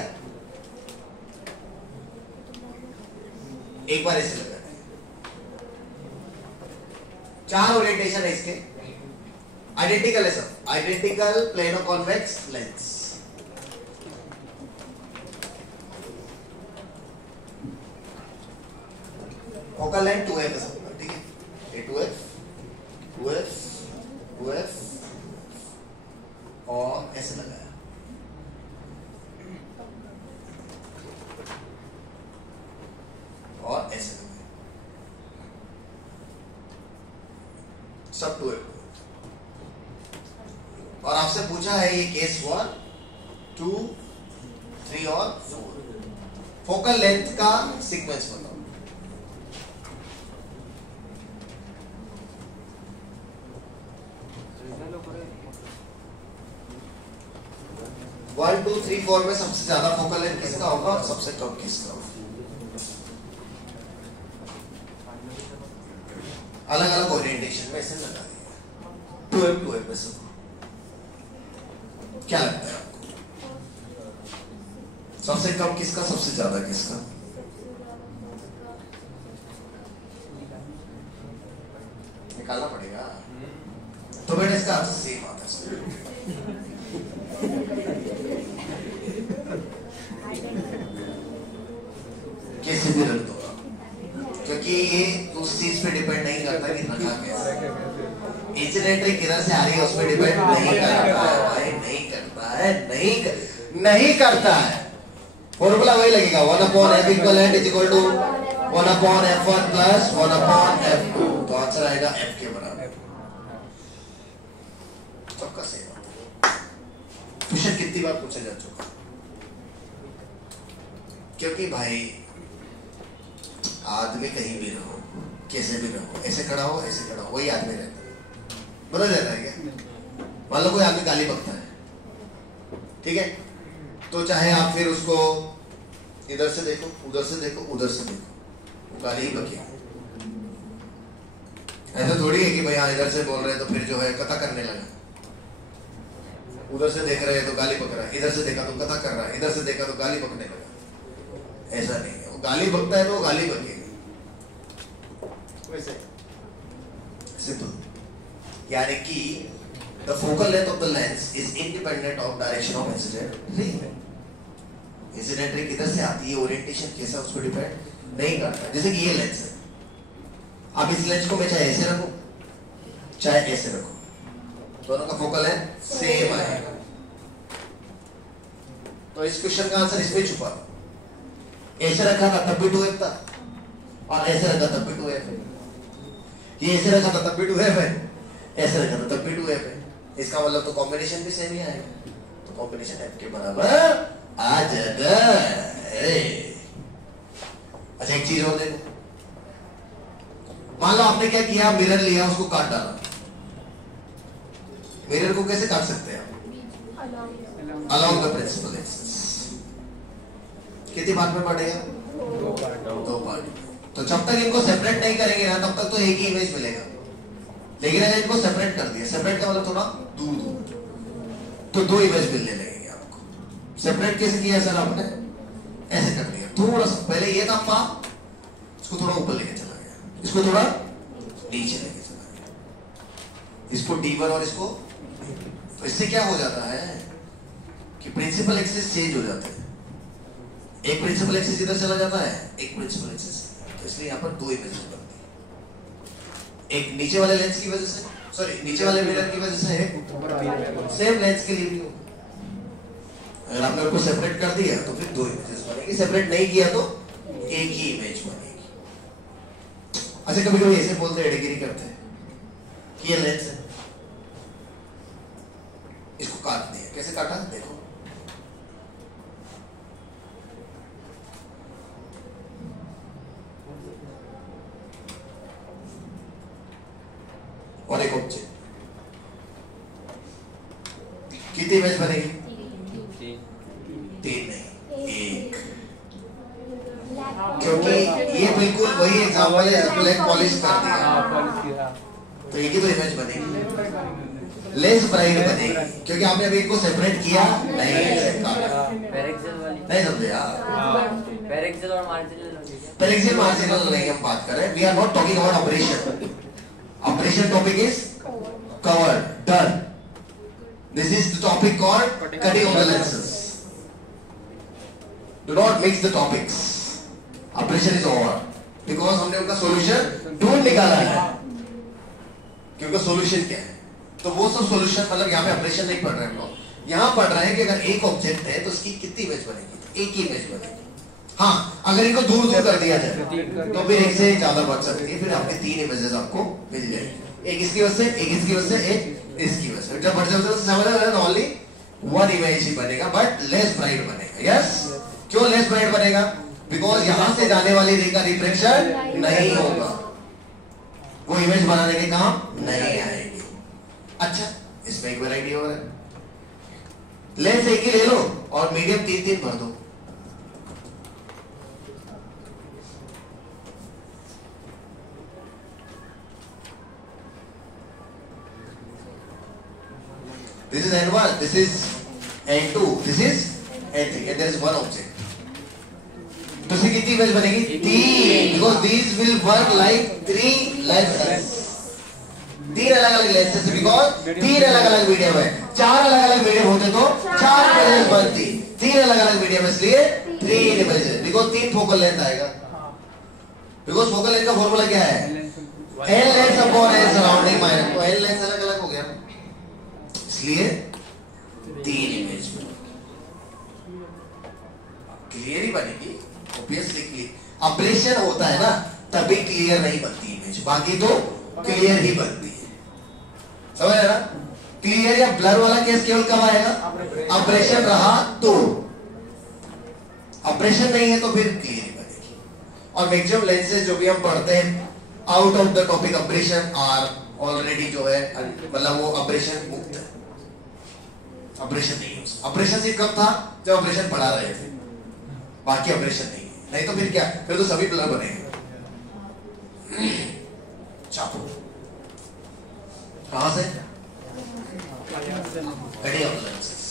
एक बार ऐसे लगा दिया। 4 ओरिएंटेशन है इसके, आइडेंटिकल है सब, identical plano convex lens. Focal length 2f है सब, ठीक है? ये 2f, 2f, 2f और ऐसे लगाया। और ऐसे लगाया, सब 2f। और आपसे पूछा है ये केस 1, 2, 3 और 4। फोकल लेंथ का सीक्वेंस बताओ। वन, 2, 3, 4 में सबसे ज्यादा फोकल लेंथ किसका होगा और सबसे कम किसका होगा? अलग अलग ओरिएंटेशन में ऐसे लगा दिया, 2f 2f में सब। क्या लगता है आपको, सबसे कम किसका, सबसे ज्यादा किसका? निकालना पड़ेगा। तो बेटा इसका आंसर सेम आता है। कैसे भी रख दो, क्योंकि ये उस चीज पे डिपेंड नहीं करता कि रखा कैसे। इंसिडेंटली किधर से आ रही है उस पर डिपेंड नहीं करता है भाई, नहीं करता है, नहीं करता है। फॉर्मूला वही लगेगा, 1/f equivalent is equal to 1/f1 plus 1/f2। तो आंसर आएगा f के बराबर। सबका सेम क्वेश्चन कितनी बार पूछा जा चुका, क्योंकि भाई आदमी कहीं भी रहो, कैसे भी रहो, ऐसे खड़ा हो, ऐसे खड़ा हो, वही आदमी रहता है, बदल जाता है क्या? मान लो कोई आदमी गाली बकता है, ठीक है? तो चाहे आप फिर उसको इधर से देखो, उधर से देखो, उधर से देखो, वो गाली ही बकेगा। ऐसा थोड़ी है कि भाई हाँ इधर से बोल रहे हैं तो फिर जो है कथा करने लगा, उधर से देख रहे हैं तो गाली बक रहा है, इधर से देखा तो कथा कर रहा है, इधर से देखा तो गाली बकने लगा। ऐसा नहीं है, वो गाली बकता है तो वो गाली बकेगी। वैसे सिंपल, यानी कि the focal length of the lens is independent of direction of incident ray. Incident ray किधर से आती है, ओरिएंटेशन कैसा, उस पर डिपेंड नहीं करता। जैसे कि ये लेंस है, अब इस लेंस को मैं चाहे ऐसे रखूं चाहे ऐसे रखूं, दोनों का फोकल लेंथ सेम आएगा। तो इस क्वेश्चन का आंसर इसमें छुपा। ऐसे रखा था तब भी 2f था, और ऐसे रखा तब भी 2f है। ये ऐसे रखा था तब भी 2f है, ऐसे रखा था तब भी 2f है। इसका मतलब तो कॉम्बिनेशन भी सेम ही आएगा। तो कॉम्बिनेशन f के बराबर आ जाएगा। अच्छा एक चीज और देखो, मान लो आपने क्या किया, मिरर लिया, उसको काट डाला। मिरर को कैसे काट सकते हैं आप? Along the principal axis. कितनी पार्ट में पड़ेगा? 2 पार्ट। तो जब तक इनको सेपरेट नहीं करेंगे ना तब तक तो एक ही इमेज मिलेगा, लेकिन अगर इनको सेपरेट कर दिया, सेपरेट का मतलब थोड़ा दूर दूर, तो 2 इमेज मिलने लगेंगे आपको। सेपरेट कैसे किया सर आपने? ऐसे कर दिया, थोड़ा सा पहले ये था पाप, इसको थोड़ा ऊपर लेके चला गया, इसको थोड़ा नीचे लेके चला गया, इसको D1 और इसको। तो इससे क्या हो जाता है कि प्रिंसिपल एक्सिस चेंज हो जाते हैं। एक प्रिंसिपल एक्सिस इधर चला जाता है, एक प्रिंसिपल एक्सिस, तो इसलिए यहाँ पर 2 इमेज बनती है। एक नीचे वाले लेंस की वजह से, सॉरी नीचे वाले मिरर की वजह से है, सेम लेंस के लिए भी होगा। अगर आपने उनको सेपरेट कर दिया तो फिर दो इमेजेस बनेगी, सेपरेट नहीं किया तो एक ही इमेज बनेगी। अच्छा कभी कभी ऐसे बोलते हैं, एडगिरी करते हैं कि ये लेंस है, इसको काट दिया। कैसे काटा देखो, और एक ऑब्जेक्ट, कितनी इमेज बनेगी? तीन नहीं, एक। क्योंकि ये बिल्कुल वही एग्जांपल है, ब्लैक पॉलिश कर दिया तो एक ही तो इमेज बनेगी, लेस ब्राइट बनेगी, क्योंकि आपने अभी इनको सेपरेट किया नहीं, नहीं समझे यार। पैरेक्सिल और मार्जिनल, पैरेक्सिल मार्जिनल नहीं हम बात कर रहे हैं, we are not talking about operation. Operation topic is covered, done. This is the topic called cutting of the lenses. Do not mix the topics. Operation is over because हमने उनका solution ढूंढ निकाला है कि उनका सॉल्यूशन क्या है। तो वो सब सॉल्यूशन, मतलब यहाँ पे ऑपरेशन नहीं पढ़ रहे हम लोग, यहाँ पढ़ रहे हैं कि अगर एक ऑब्जेक्ट है तो उसकी कितनी इमेज बनेगी? एक ही इमेज बनेगी। हाँ, अगर इनको दूर दूर कर दिया जाए तो फिर एक से ज्यादा बढ़ सकती है, फिर आपके तीन इमेजेस आपको मिल जाएगी, एक इसकी वजह से, एक इसकी वजह से, एक इसकी वजह से। जब बढ़ जाए तो समझ ओनली वन इमेज ही बनेगा, बट लेस ब्राइट बनेगा। यस, क्यों लेस ब्राइट बनेगा? बिकॉज यहां से जाने वाली रे का रिफ्लेक्शन नहीं होगा, वो इमेज बनाने के काम नहीं आएगी। अच्छा, इसमें एक वैरायटी और है, लेंस एक ही ले लो और मीडियम तीन तीन भर दो। This is N1, this is N2, this is N3, and there is one object. तो इसकी कितनी इमेज बनेगी? तीन, because these will work like three lenses. तीन अलग अलग लेंसेस, बिकॉज तीन अलग अलग मीडियम है। चार अलग अलग मीडियम होते तो चार इमेजेस बनती, तीन अलग अलग मीडियम इसलिए तीन इमेजेस, बिकॉज तीन फोकल लेंथ आएगा। बिकॉज फोकल लेंथ का फॉर्मूला क्या है? L lens upon L surrounding minus, तो एल लेंस अलग अलग हो गया, इसलिए तीन इमेज क्लियर ही बनेगी, ऑब्वियसली क्लियर। ऑपरेशन होता है ना तभी क्लियर नहीं बनती इमेज, बाकी तो क्लियर ही बनती है। समझ रहे ना? क्लियर या ब्लर वाला केस केवल कब आएगा? ऑपरेशन रहा तो, ऑपरेशन नहीं है तो फिर क्लियर ही बनेगी। और मैक्सिमम लेंसेज जो भी हम पढ़ते हैं out of the topic operation are already जो है, मतलब वो ऑपरेशन मुक्त है, ऑपरेशन नहीं है। ऑपरेशन सिर्फ कब था? जब ऑपरेशन पढ़ा रहे थे, बाकी ऑपरेशन नहीं है। नहीं तो फिर क्या? फिर तो सभी ब्लर बनेंगे। चापो कहां से? Cutting of lenses.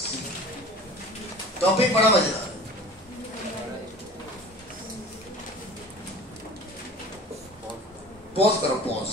टॉपिक बड़ा मजेदार, पॉज करो, पॉज।